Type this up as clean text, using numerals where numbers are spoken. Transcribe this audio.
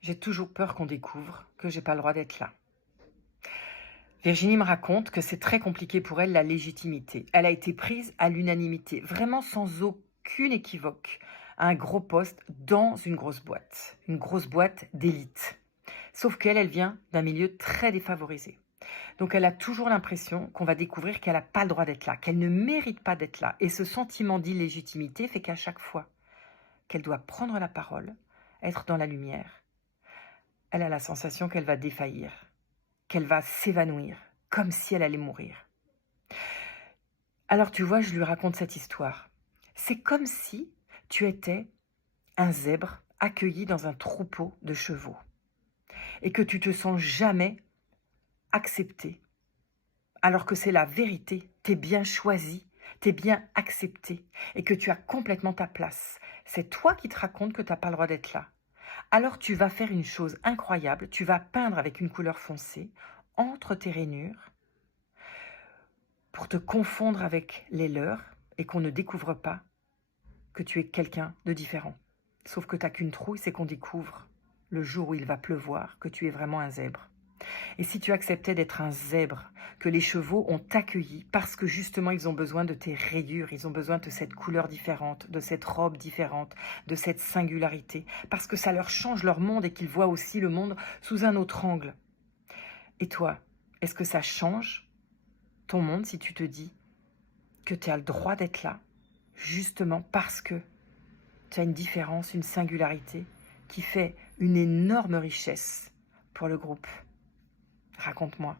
J'ai toujours peur qu'on découvre que j'ai pas le droit d'être là. Virginie me raconte que c'est très compliqué pour elle la légitimité. Elle a été prise à l'unanimité, vraiment sans aucune équivoque, à un gros poste dans une grosse boîte d'élite. Sauf qu'elle, elle vient d'un milieu très défavorisé. Donc elle a toujours l'impression qu'on va découvrir qu'elle n'a pas le droit d'être là, qu'elle ne mérite pas d'être là. Et ce sentiment d'illégitimité fait qu'à chaque fois qu'elle doit prendre la parole, être dans la lumière, elle a la sensation qu'elle va défaillir, qu'elle va s'évanouir, comme si elle allait mourir. Alors tu vois, je lui raconte cette histoire. C'est comme si tu étais un zèbre accueilli dans un troupeau de chevaux et que tu te sens jamais accepté, alors que c'est la vérité, t'es bien choisi, t'es bien accepté et que tu as complètement ta place. C'est toi qui te racontes que t'as pas le droit d'être là. Alors tu vas faire une chose incroyable, tu vas peindre avec une couleur foncée entre tes rainures pour te confondre avec les leurs et qu'on ne découvre pas que tu es quelqu'un de différent. Sauf que t'as qu'une trouille, c'est qu'on découvre le jour où il va pleuvoir que tu es vraiment un zèbre. Et si tu acceptais d'être un zèbre, que les chevaux ont accueilli parce que justement ils ont besoin de tes rayures, ils ont besoin de cette couleur différente, de cette robe différente, de cette singularité, parce que ça leur change leur monde et qu'ils voient aussi le monde sous un autre angle. Et toi, est-ce que ça change ton monde si tu te dis que tu as le droit d'être là, justement parce que tu as une différence, une singularité qui fait une énorme richesse pour le groupe? Raconte-moi.